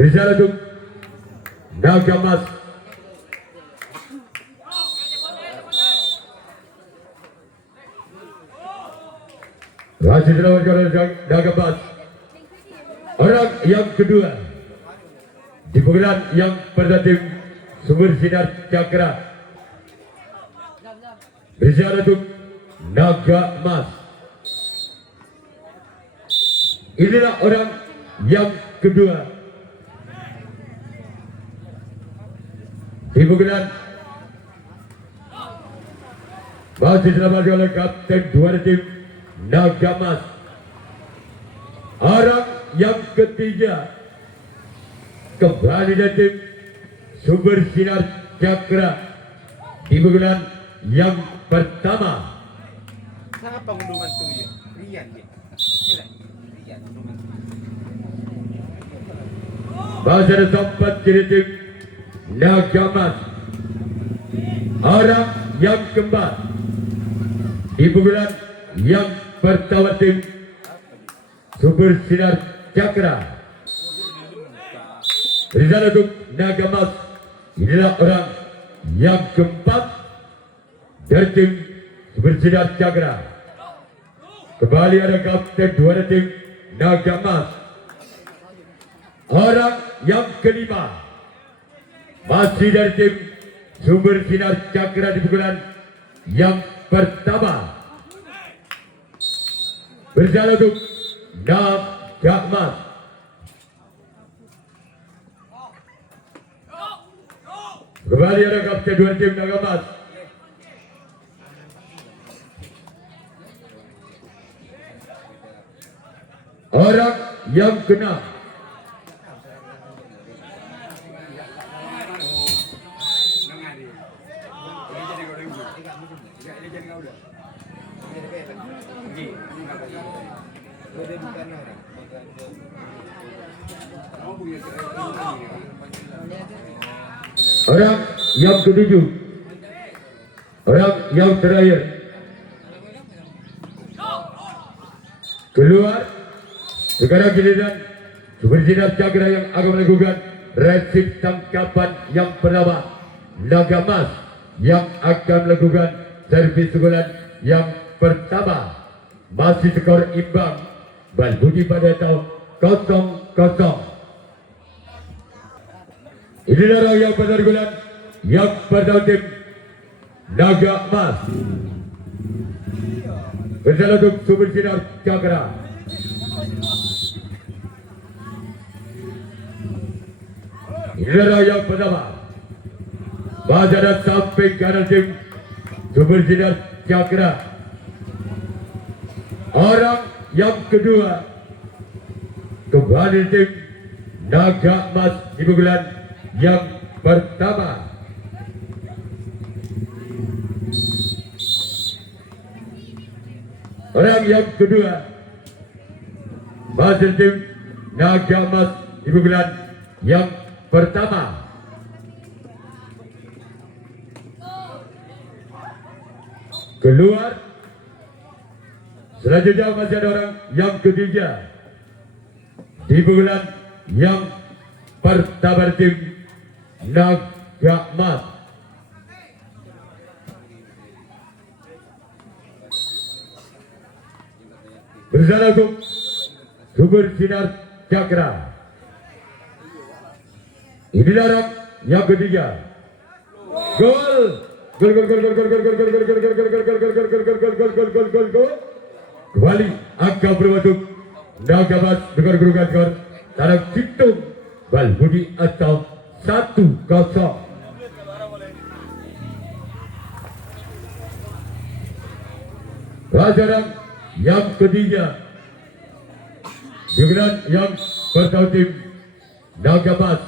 Berjalan untuk Naga Mas. Masih dilakukan oleh Naga Mas. Orang yang kedua di pukulan yang pada tim Sumber Sinar Cakra. Berjalan untuk Naga Mas. Inilah orang yang kedua di pukulan. Masih dilakukan oleh Kapten dua tim Naga Mas. Orang yang ketiga kembali dari tim Sumber Sinar Cakra di pukulan yang pertama. Siapa gunungan tuh ya? Rian ya. Gila. Rian gunungan. Masih ada sempat dari tim Naga Mas. Orang yang keempat di pukulan yang pertama tim Sumber Sinar Cakra. Berizal untuk Naga Mas. Inilah orang yang keempat dari tim Sumber Sinar Cakra. Kembali ada Kapten dua tim Naga Mas. Orang yang kelima masih dari tim Sumber Sinar Cakra di pukulan yang pertama. Berjalan untuk Naga Mas. Kembali ada Kapten dua tim Naga Mas. Orang yang keenam orang yang ketujuh, orang yang terakhir keluar. Sekarang giliran Sumber Sinar Cakra yang akan melakukan resip tangkapan yang pertama. Naga Mas yang akan melakukan servis pukulan yang pertama. Masih skor imbang, Bal Budi pada tahun 0-0. Inilah yang penergulan yang pada tim Naga Mas. Berjalan untuk Sumber Sinar Cakra. Inilah yang pertama. Bajaran sampai kanan tim Sumber Sinar Cakra. Orang yang kedua kembali tim Naga Mas di pukulan yang pertama. Orang yang kedua masih tim Naga Mas di pukulan yang pertama. Keluar. Selanjutnya masih ada orang yang ketiga di pukulan yang pertama tim Naga Mas. Berjalan untuk Sumber Sinar Cakra. Inilah orang yang ketiga. Gol. Gol. Kembali angka berbentuk Naga Mas dengan kedudukan skor Tarang Citung Bal Budi atau 1-0. Pelajaran yang ketiga dengan yang pertama tim Naga Mas.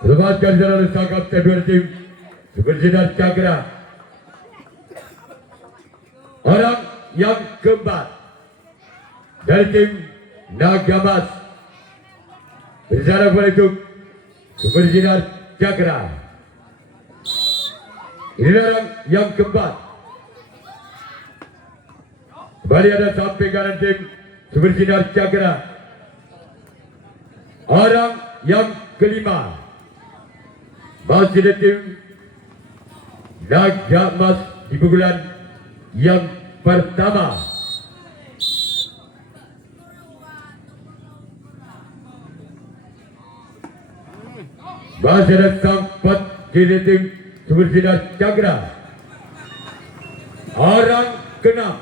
Lepaskan jalan sang Kapten dua tim Sumber Sinar Cakra. Orang yang keempat dari tim Naga Mas. Bicara kepada itu Sumber Sinar Cakra. Inilah orang yang keempat. Kembali ada sampai kanan tim Sumber Sinar Cakra. Orang yang kelima masih ada tim Naga Emas di pukulan yang pertama. Masih ada sempat kiri tim Sumber Sinar Cakra. Orang keenam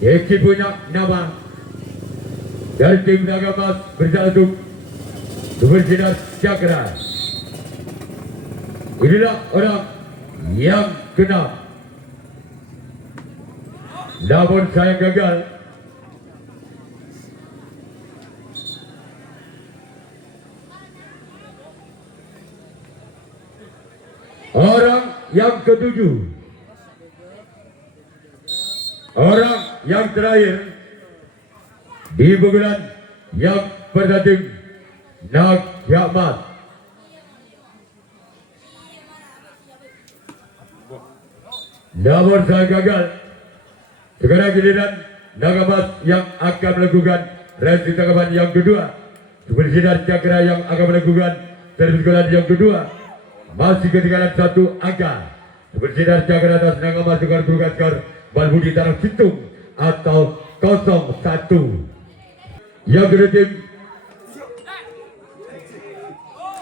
Eki punya nama dari tim Naga Emas berjalan untuk Sumber Sinar Cakra. Inilah orang yang keenam. Namun saya gagal. Orang yang ketujuh. Orang yang terakhir di pukulan yang bertanding Naga Emas. Namun saya gagal. Sekarang giliran Naga Emas yang akan melakukan resi tanggapan yang kedua. Sumber Sinar Cakra yang akan melakukan servis pukulan yang kedua. Masih ketinggalan satu angka. Sumber Sinar Cakra atas Naga Emas dengan berukat skor Balbudi Tanah Situng atau 0-1. Yang kedua tim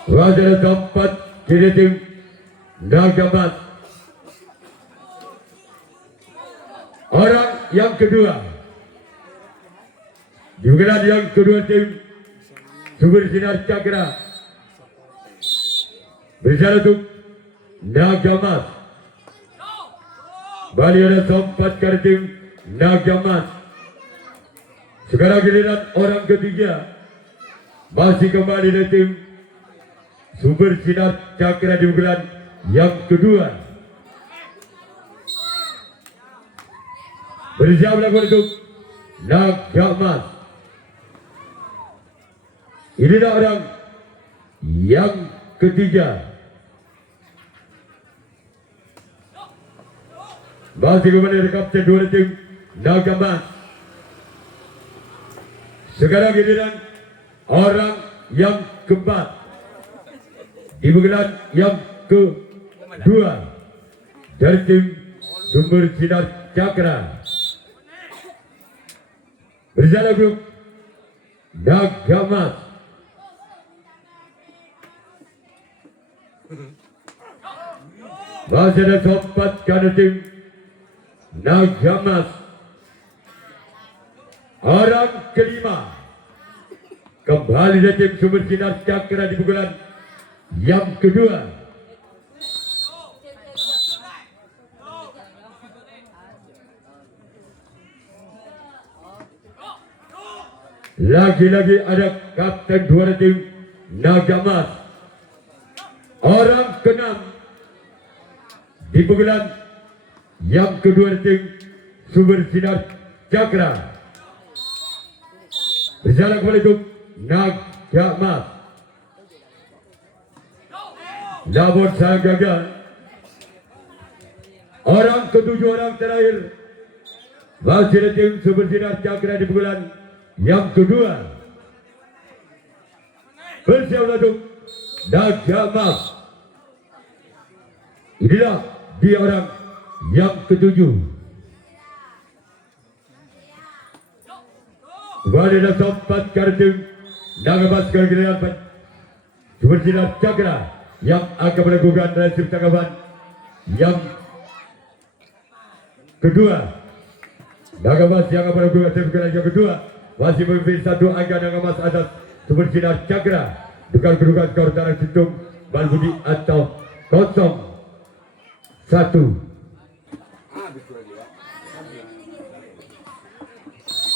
Wajah tempat kiri tim Naga Emas. Orang yang kedua di pukulan yang kedua tim Sumber Sinar Cakra berjalan untuk Naga Emas. Bali ada sempat kali tim Naga Emas. Sekarang giliran orang ketiga masih kembali dari tim Sumber Sinar Cakra di pukulan yang kedua. Bersiap melakukan untuk Naga Emas. Inilah orang yang ketiga. Masih kembali dari kapten dua tim Naga Emas. Sekarang giliran orang yang keempat di pukulan yang kedua dari tim Sumber Sinar Cakra. Berjalan grup Naga Emas. Masih ada sempat karena tim Naga Emas. Orang kelima kembali dari tim Sumber Sinar Cakra di pukulan yang kedua. Lagi-lagi ada kapten dua tim Naga Emas. Orang keenam di pukulan yang kedua tim Sumber Sinar Cakra. Berjalan kembali untuk Naga Emas. Namun saya gagal. Orang ketujuh, orang terakhir masih ada tim Sumber Sinar Cakra di pukulan yang kedua. Bersiap untuk Naga Emas. Inilah dia orang yang ketujuh. Kembali ada tempat kartu Naga Emas kegiliran Sumber Sinar Cakra yang akan melakukan resi tanggapan yang kedua. Naga Emas yang akan melakukan resi tanggapan yang kedua. Masih memimpin satu angka Naga Emas atas Sumber Sinar Cakra. Dengan kedudukan skor Tanah Situng Balbudi atau 0-1.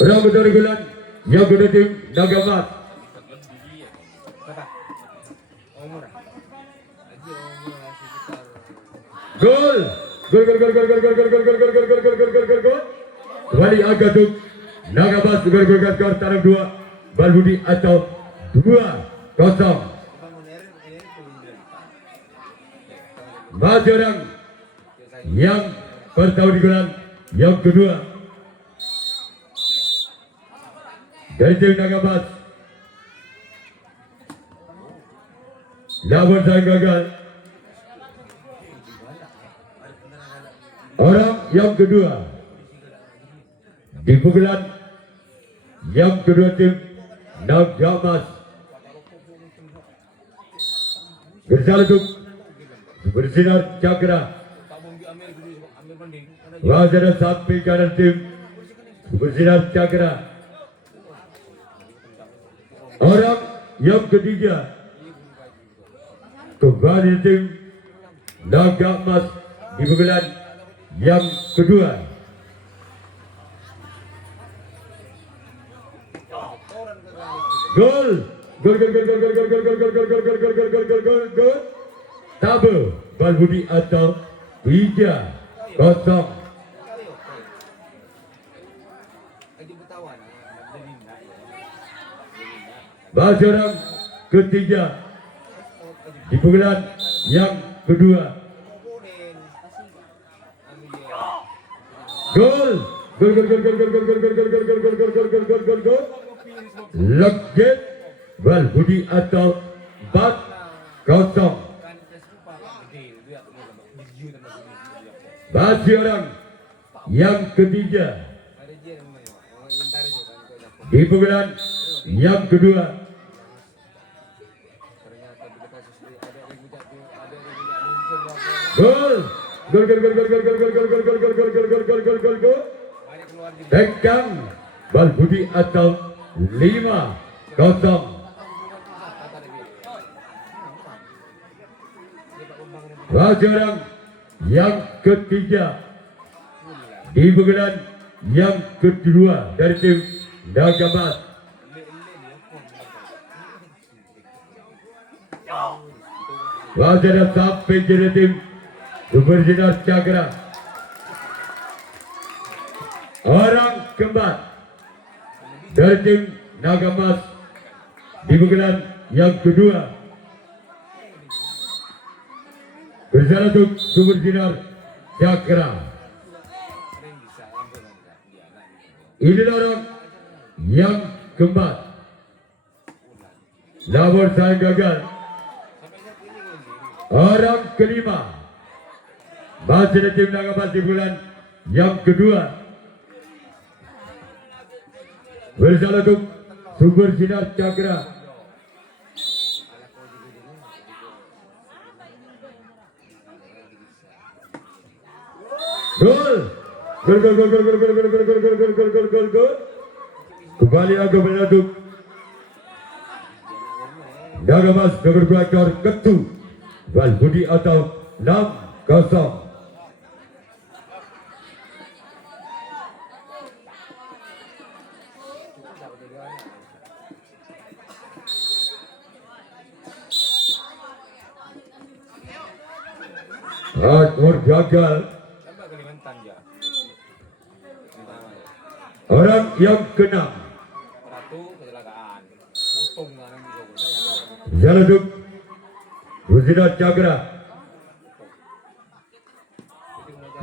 Orang betul regulan yang kedua tim Naga Emas. Gol. Kembali angka untuk Naga Emas dengan kedudukan skor Tanah 2 Balbudi atau 2-0. Masih orang yang bertahun di bulan yang kedua. dari tim Naga Emas. Namun saya gagal. Orang yang kedua di pukulan yang kedua tim Naga Emas bersalutut bersinar cakra. Wajah sampai kanan tim bersinar cakra. Orang yang ketiga kembali tim Naga Emas di pukulan yang kedua. Gol, gol, gol, gol, gol, gol, gol, gol, gol, gol, gol, gol, gol, gol, gol, gol, gol, gol, gol. Tabel Balbudi atau 3-0. Bagi orang ketiga di pukulan yang kedua. Gol, gol, gol, gol, gol, gol, gol, gol, gol, gol, gol, gol, gol, gol, gol, gol, gol, gol, gol. Legit Balbudi atau 4-0. Bagi orang yang ketiga di pukulan yang kedua. Gol, gol, gol, gol, gol, gol, gol, gol, gol, gol, gol, gol, gol, gol, gol, gol, gol, gol. Tegang Balbudi atau 5-0. Bagi orang yang ketiga di pukulan yang kedua dari tim Naga Emas. Wajah sampai jadi tim bersinar cakra. Orang keempat dari tim Naga Emas di pukulan yang kedua. Bersalutut bersinar cakra. Inilah orang yang keempat. Namun saya gagal. Orang kelima masih di tim Naga Emas di bulan yang kedua. Bersalutut bersinar cakra. Gol, gol, gol, gol, gol, gol, gol, gol, gol, gol, gol, gol, gol, gol, gol, gol. Kembali agak bersalutut. Naga Emas nomor 2 ekor Ketu Balbudi atau 6-0. Akor gagal. Orang yang keenam Salutut bersinar cakra.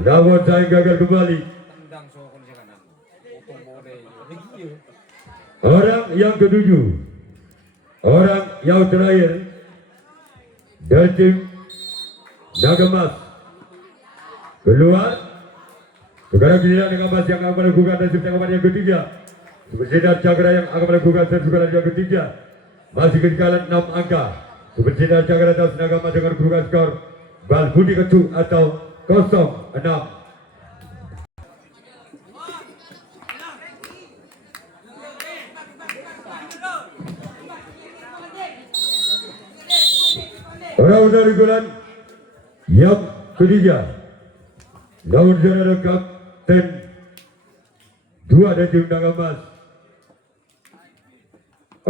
Namun saya gagal kembali. Orang yang ketujuh, orang yang terakhir dari tim Naga Emas keluar. Sekarang giliran Naga Emas yang akan melakukan nasib tanggapan yang ketiga. Bersinar cakra yang akan melakukan sersukalan yang ketiga. Masih ketinggalan 6 angka. Bersinar cakra atas Naga Emas dengan kedudukan skor Balbudi Ketu atau 0-6. Orang dari bulan yang ketiga, namun saudara kapten 2 dari tim Naga Emas.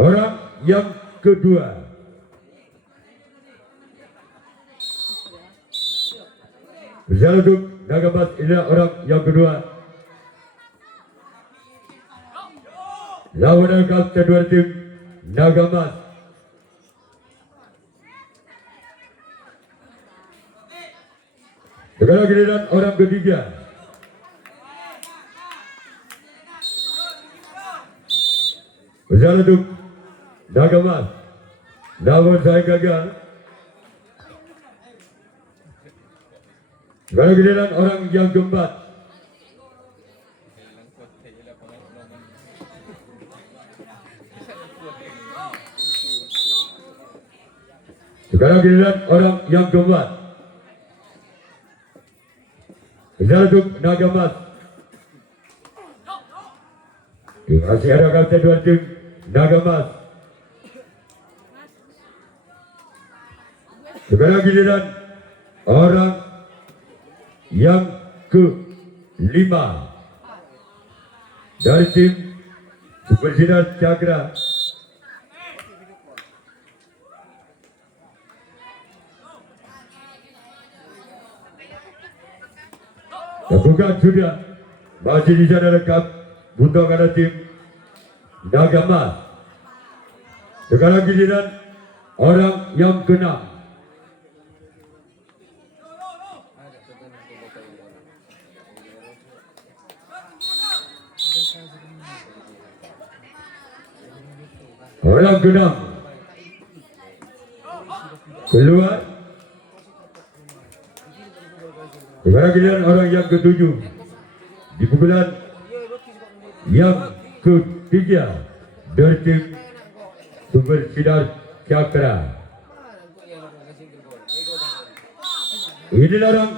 Orang yang kedua, bersalutut Naga Emas. Inilah orang yang kedua. Lawan kapten 2 tim Naga Emas. Sekarang giliran orang ketiga. Berjalan untuk Naga Emas. Namun saya gagal. Sekarang giliran orang yang keempat. Sekarang giliran orang yang keempat. Berjalan untuk Naga Emas. Masih ada kapten dua tim Naga Emas. Sekarang giliran orang yang kelima dari tim Super Sinar Cakra. Lakukan sudah masih di sana lengkap untuk ada tim Naga Emas. Sekarang giliran orang yang keenam. Orang keenam keluar. Sekarang giliran orang yang ketujuh di pukulan yang ketiga dari tim Super Sinar Cakra. Inilah orang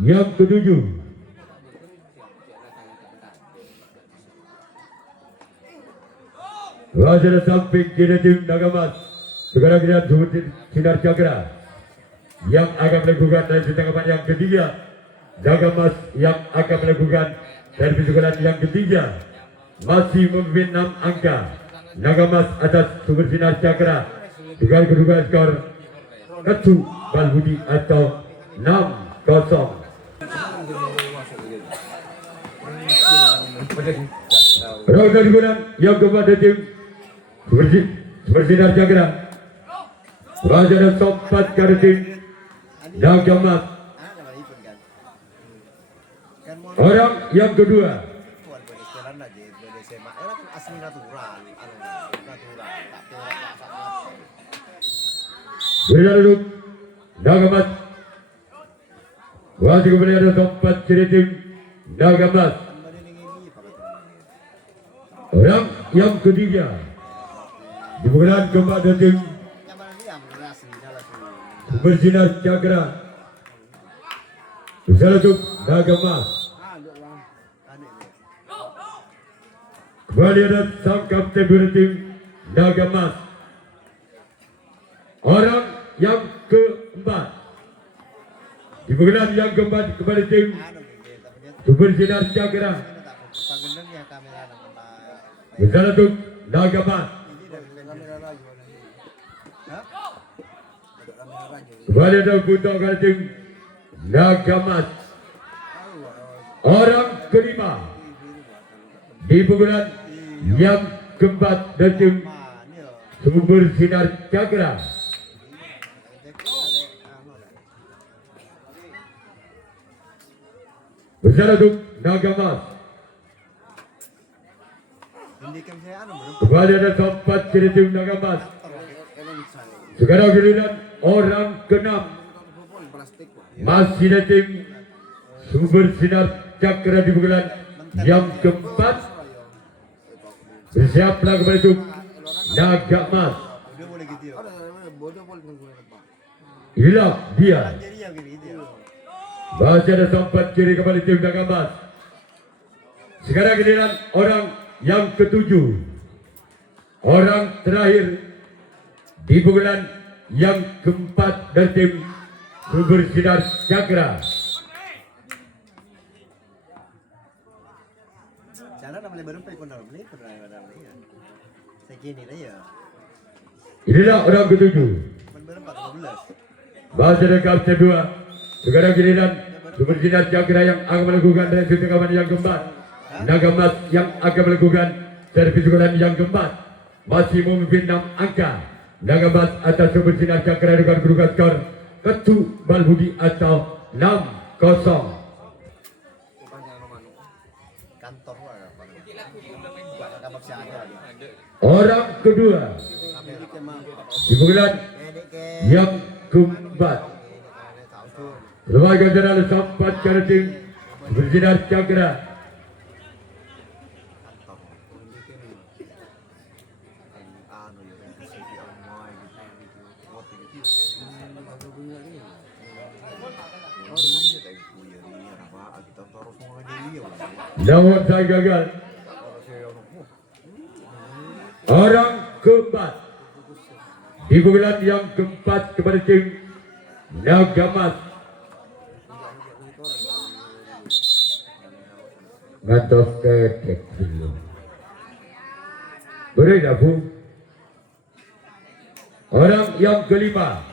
yang ketujuh. Wajah samping kiri tim Naga Emas. Sekarang giliran Super Sinar Cakra yang akan melakukan dari tanggapan yang ketiga. Naga Emas yang akan melakukan dari pukulan yang ketiga. Masih memimpin 6 angka. Naga Emas atas Super Sinar Cakra dengan kedudukan skor Ketu Balbudi atau 6-0. Roda digunakan yang kepada tim Super Sinar Cakra. Raja dan Sopat dari tim Naga Emas. Orang yang kedua. Berikan duduk Naga Emas. Wajib kepada ada Sopat dari tim Naga Emas. Orang yang ketiga dibukukan kepada tim Super Sinar Cakra. Bersama untuk Naga Emas. Kembali ada sang kapten dari tim Naga Emas. Orang yang keempat dibukukan yang keempat kepada tim Super Sinar Cakra. Bersama untuk Naga Emas. Kembali ada untuk kepada tim Naga Emas. Orang kelima di pukulan yang keempat dari tim Super Sinar Cakra. Bersama untuk Naga Emas. Kembali ada Sopat dari tim Naga Emas. Sekarang giliran orang keenam masih dari tim Super Sinar Cakra di pukulan yang keempat. Bersiaplah kepada itu Naga Emas. Inilah dia. Masih ada Sopat kiri kembali tim Naga Emas. Sekarang giliran orang yang ketujuh. Orang terakhir di pukulan yang keempat dari tim Super Sinar Cakra. Inilah orang ketujuh. Masih ada kapten dua. Sekarang giliran Super Sinar Cakra yang akan melakukan dari kawan yang keempat. Naga Emas yang akan melakukan servis pukulan yang keempat. Masih memimpin 6 angka. Naga Emas atas Super Sinar Cakra dengan kedudukan skor Ketu Balbudi atau 6-0. Kantor apa? Orang kedua di bulan yang keempat Lembaga Jenderal Sampat Karating bersinar cakra. Namun saya gagal. Orang keempat di bulan yang keempat kepada tim Nagamas. Ngantos ketek dulu. Beri dapur. Orang yang kelima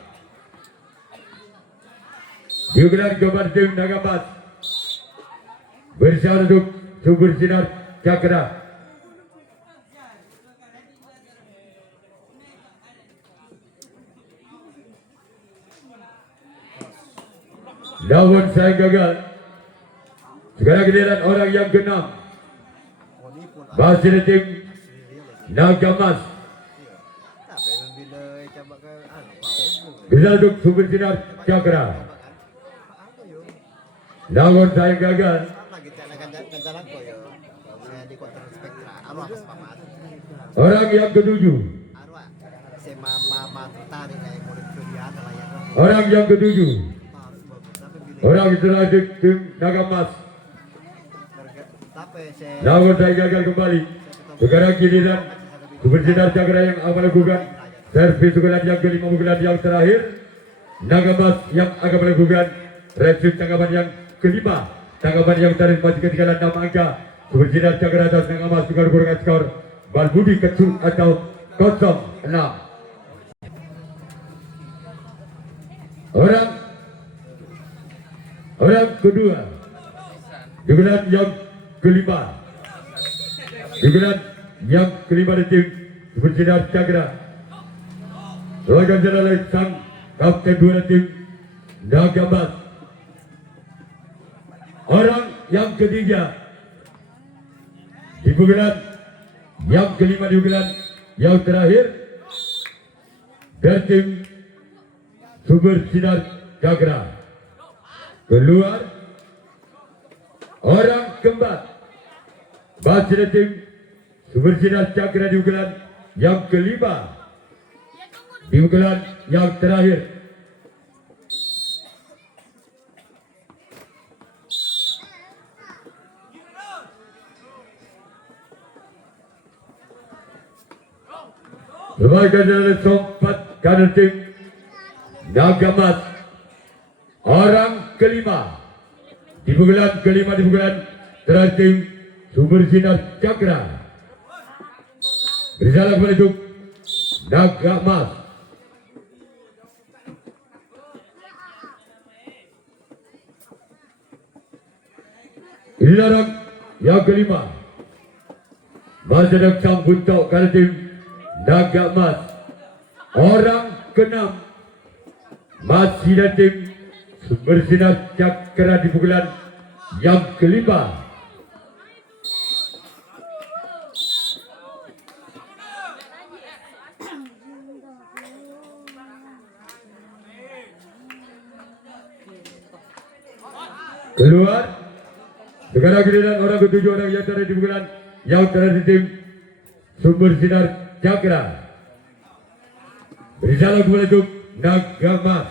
di bulan keempat tim Nagamas bersama untuk sumber sinar cakra. Namun saya gagal. Sekarang giliran orang yang keenam. Masih tim Nagamas. Bisa untuk sumber sinar cakra. Namun saya gagal. Orang yang ketujuh. Orang yang ketujuh. Orang itulah tim Nagamas. Namun saya gagal kembali. Sekarang giliran sumber sinar cakra yang akan melakukan servis bulan yang kelima bulan yang terakhir. Nagamas yang akan melakukan reaksi tanggapan yang kelima. Tanggapan yang terakhir masih ketinggalan 6 angka. Sumber sinar cakra atas Nagamas dengan kurungan skor Balbudi Kecu atau 0-6. Orang kedua di bulan yang kelima. Di bulan yang kelima di tim sumber sinar cakra. Sebagai jalan sang kapten dua tim Nagamas. Orang yang ketiga di bulan yang kelima di bulan yang terakhir dari tim sumber sinar cakra. Keluar orang keempat masih dari tim sumber sinar cakra di bulan yang kelima di bulan yang terakhir. Sebagai jalan sompat kader tim Nagamas. Orang kelima di bulan kelima di bulan terakhir tim sumber sinar cakra. Berjalan kepada tim Nagamas. Ini orang yang kelima. Masih ada sang buntok kader tim Nagamas. Orang keenam masih ada tim sumber sinar cakra di bulan yang kelima. Keluar. Sekarang giliran orang ketujuh orang yang ada di bulan yang terakhir tim sumber sinar cakra. Berjalan kepada tim Nagamas.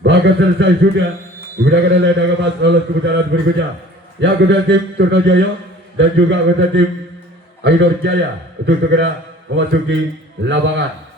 Bahkan selesai sudah digunakan oleh Nagamas lolos ke putaran berikutnya. Yang kedua tim Turnajaya dan juga kedua tim Aidor Jaya untuk segera memasuki lapangan.